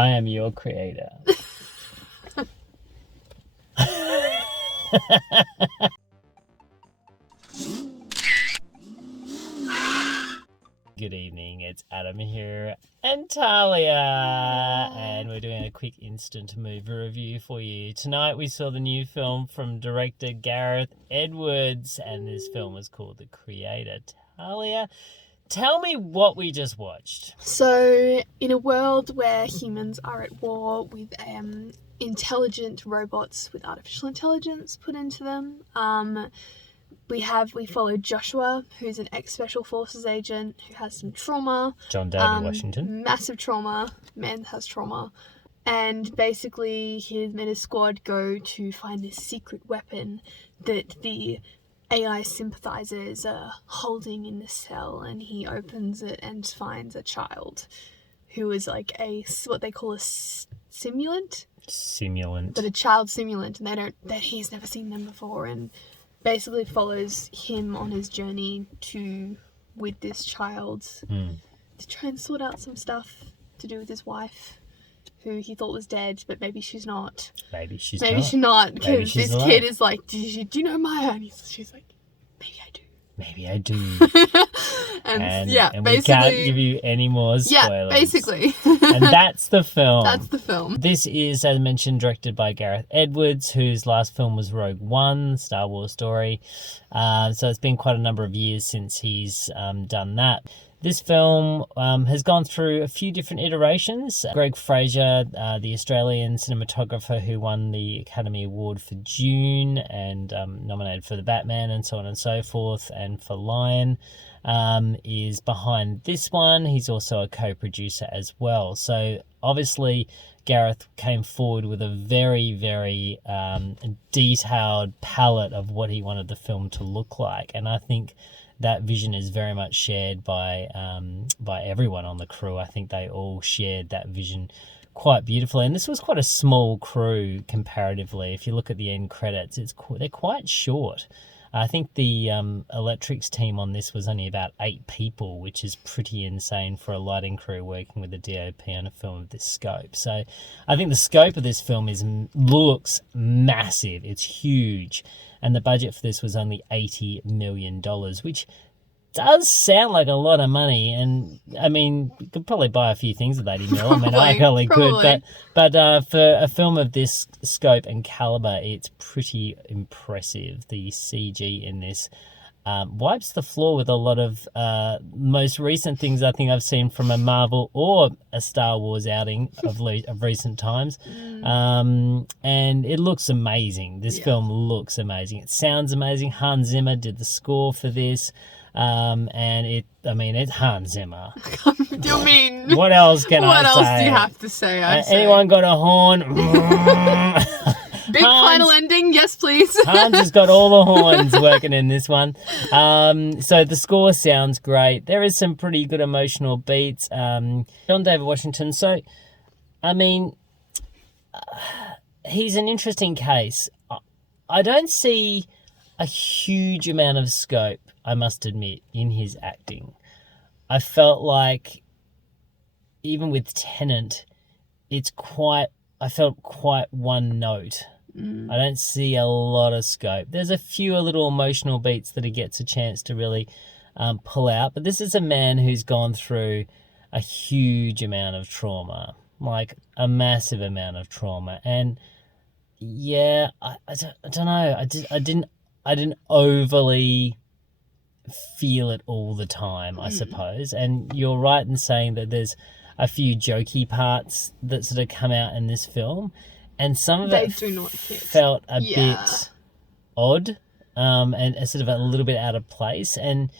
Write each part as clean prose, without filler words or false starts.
I am your creator. Good evening, it's Adam here and Thalia, and we're doing a quick instant movie review for you. Tonight we saw the new film from director Gareth Edwards, and this film is called The Creator. Thalia, tell me what we just watched. So, in a world where humans are at war with intelligent robots with artificial intelligence put into them, we followed Joshua, who's an ex-Special Forces agent who has some trauma. John David Washington. Massive trauma. Man has trauma. And basically him and his squad go to find this secret weapon that the AI sympathizers are holding in the cell, and he opens it and finds a child who is like what they call a simulant. But a child simulant, and he's never seen them before, and basically follows him on his journey with this child to try and sort out some stuff to do with his wife, who he thought was dead, but maybe she's not. Maybe she's not, because this alive. kid is like, do you know Maya? And she's like, maybe I do. and basically, we can't give you any more spoilers. Yeah, basically. And that's the film. That's the film. This is, as mentioned, directed by Gareth Edwards, whose last film was Rogue One, Star Wars story. So it's been quite a number of years since he's done that. This film has gone through a few different iterations. Greg Fraser, the Australian cinematographer who won the Academy Award for Dune and nominated for the Batman and so on and so forth, and for Lion, is behind this one. He's also a co-producer as well. So obviously Gareth came forward with a very, very detailed palette of what he wanted the film to look like. And I think that vision is very much shared by everyone on the crew. I think they all shared that vision quite beautifully. And this was quite a small crew comparatively. If you look at the end credits, they're quite short. I think the electrics team on this was only about 8 people, which is pretty insane for a lighting crew working with a DOP on a film of this scope. So I think the scope of this film looks massive. It's huge. And the budget for this was only $80 million, which does sound like a lot of money. And, I mean, you could probably buy a few things with $80 million. I mean, I probably could. But for a film of this scope and caliber, it's pretty impressive. The CG in this wipes the floor with a lot of most recent things I think I've seen from a Marvel or a Star Wars outing of recent times. And it looks amazing. This film looks amazing. It sounds amazing. Hans Zimmer did the score for this. And it's Hans Zimmer. You mean, what else can I say? What else do you have to say? Anyone got a horn? Big final ending, yes please. Hans has got all the horns working in this one. So the score sounds great. There is some pretty good emotional beats. John David Washington. So, I mean, he's an interesting case. I don't see a huge amount of scope, I must admit, in his acting. I felt like, even with Tenet, I felt quite one note. I don't see a lot of scope. There's a few little emotional beats that he gets a chance to really pull out. But this is a man who's gone through a huge amount of trauma, like a massive amount of trauma. And yeah, I don't know. I didn't overly feel it all the time, I suppose. And you're right in saying that there's a few jokey parts that sort of come out in this film. And some of it felt a bit odd and sort of a little bit out of place. And,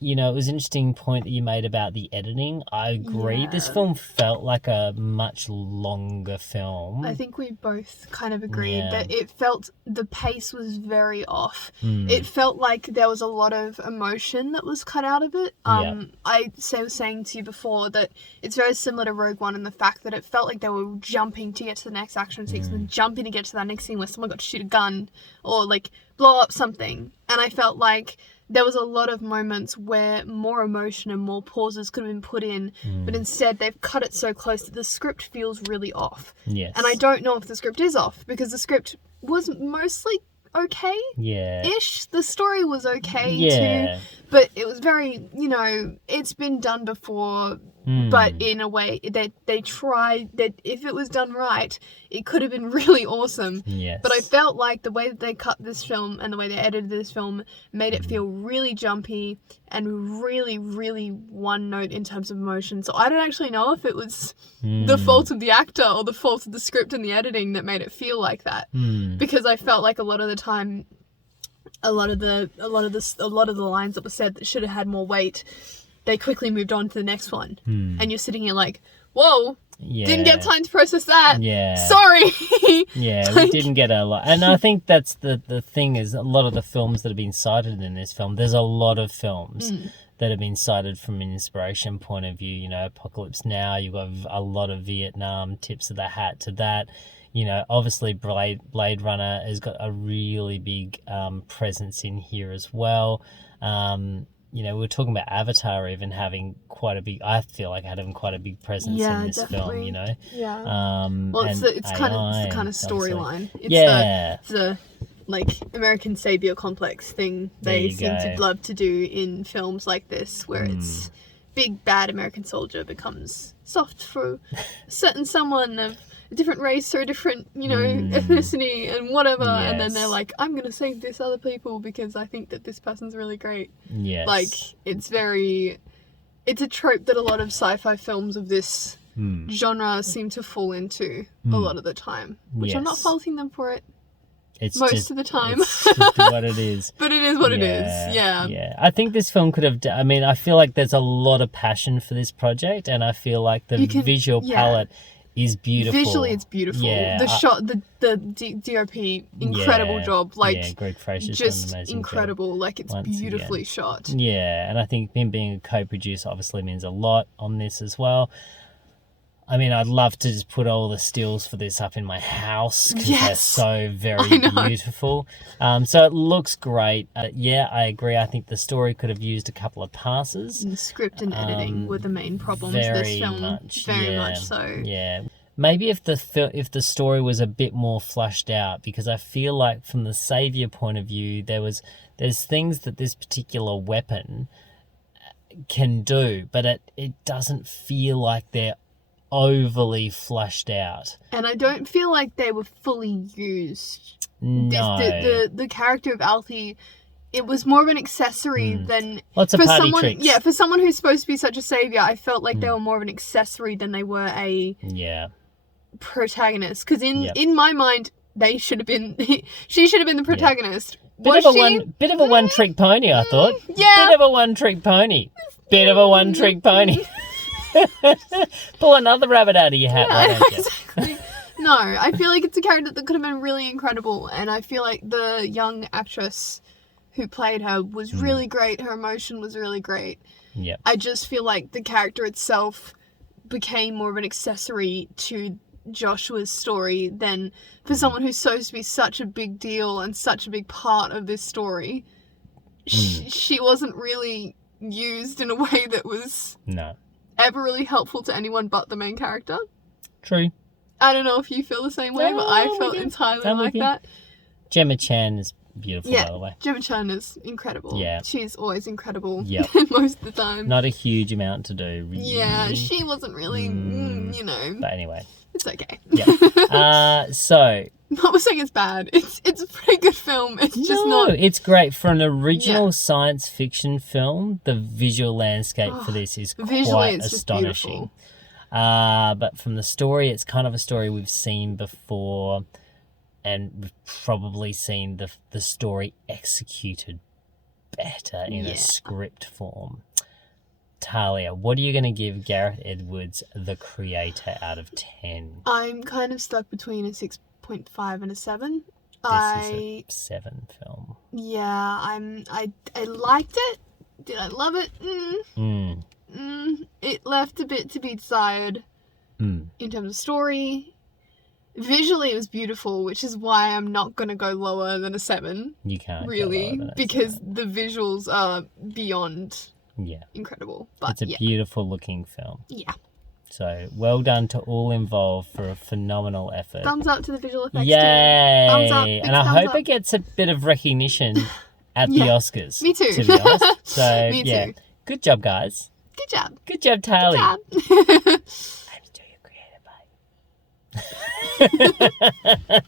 you know, it was an interesting point that you made about the editing. I agree. Yeah. This film felt like a much longer film. I think we both kind of agreed that it felt the pace was very off. It felt like there was a lot of emotion that was cut out of it. I was saying to you before that it's very similar to Rogue One in the fact that it felt like they were jumping to get to the next action sequence and jumping to get to that next scene where someone got to shoot a gun or like blow up something. And I felt like there was a lot of moments where more emotion and more pauses could have been put in, but instead they've cut it so close that the script feels really off. Yes. And I don't know if the script is off, because the script was mostly okay. Yeah. Ish. The story was okay Yeah. too. But it was very, it's been done before, but in a way that they tried, that if it was done right, it could have been really awesome. Yes. But I felt like the way that they cut this film and the way they edited this film made it feel really jumpy and really, really one note in terms of emotion. So I don't actually know if it was the fault of the actor or the fault of the script and the editing that made it feel like that. Because I felt like a lot of the time, a lot of the lines that were said that should have had more weight, they quickly moved on to the next one. And you're sitting here like, whoa, didn't get time to process that. Yeah. Sorry. Yeah, we didn't get a lot. And I think that's the thing, is a lot of the films that have been cited in this film, there's a lot of films that have been cited from an inspiration point of view. Apocalypse Now, you've got a lot of Vietnam, tips of the hat to that. Obviously Blade Runner has got a really big presence in here as well. We were talking about Avatar even having quite a big, I feel like having quite a big presence in this definitely. film, Yeah. Well, it's the kind of storyline. It's the like American savior complex thing they seem to love to do in films like this, where it's big bad American soldier becomes soft for certain someone of a different race or a different, ethnicity and whatever, and then they're like, I'm gonna save this other people because I think that this person's really great. Yes. Like, it's a trope that a lot of sci-fi films of this genre seem to fall into a lot of the time, which I'm not faulting them for it. It's most just, of the time. It's just what it is. But it is what it is. Yeah. Yeah. I think this film could have... I feel like there's a lot of passion for this project, and I feel like the visual palette is beautiful. Visually, it's beautiful. Yeah, the shot, the DOP, incredible job. Like, Greg Fraser's just done an amazing incredible. job. Like, it's beautifully shot. Yeah, and I think him being a co-producer obviously means a lot on this as well. I'd love to just put all the stills for this up in my house because they're so very beautiful. So it looks great. I agree. I think the story could have used a couple of passes. And the script and editing were the main problems of this film. Very much so. Yeah. Maybe if the story was a bit more flushed out, because I feel like from the savior point of view, there's things that this particular weapon can do, but it doesn't feel like they're overly flushed out, and I don't feel like they were fully used. No, the character of Althea, it was more of an accessory than lots of party tricks. Yeah, for someone who's supposed to be such a savior, I felt like they were more of an accessory than they were a protagonist. Because in my mind, they should have been. She should have been the protagonist. Bit of a one trick pony, I thought. Yeah, bit of a one trick pony. Bit of a one trick pony. Pull another rabbit out of your hat, why don't you? Exactly. No, I feel like it's a character that could have been really incredible, and I feel like the young actress who played her was really great. Her emotion was really great. Yep. I just feel like the character itself became more of an accessory to Joshua's story than for someone who's supposed to be such a big deal and such a big part of this story. She wasn't really used in a way that was ever really helpful to anyone but the main character. True. I don't know if you feel the same way, but I felt entirely like that. Gemma Chan is beautiful, by the way. Gemma Chan is incredible. Yeah. She's always incredible. Yep. Most of the time. Not a huge amount to do, really. Yeah, she wasn't really, But anyway. It's okay. Yeah. So... I'm not saying it's bad. It's a pretty good film. It's just not... it's great. For an original science fiction film, the visual landscape for this is quite astonishing. But from the story, it's kind of a story we've seen before, and we've probably seen the story executed better in a script form. Thalia, what are you going to give Gareth Edwards, the creator, out of 10? I'm kind of stuck between a 6.5 and a 7. This is a 7 film. Yeah, I liked it. Did I love it? It left a bit to be desired in terms of story. Visually, it was beautiful, which is why I'm not going to go lower than a 7. You can't really, go lower than a because 7. the visuals are beyond incredible. But It's a beautiful looking film. Yeah. So well done to all involved for a phenomenal effort. Thumbs up to the visual effects. Yay! Thumbs up. And I hope it gets a bit of recognition at the Oscars. Me too. To be honest. So Me too. Good job, guys. Good job. Good job, Thalia. Good job. Hope you do your creative, bye.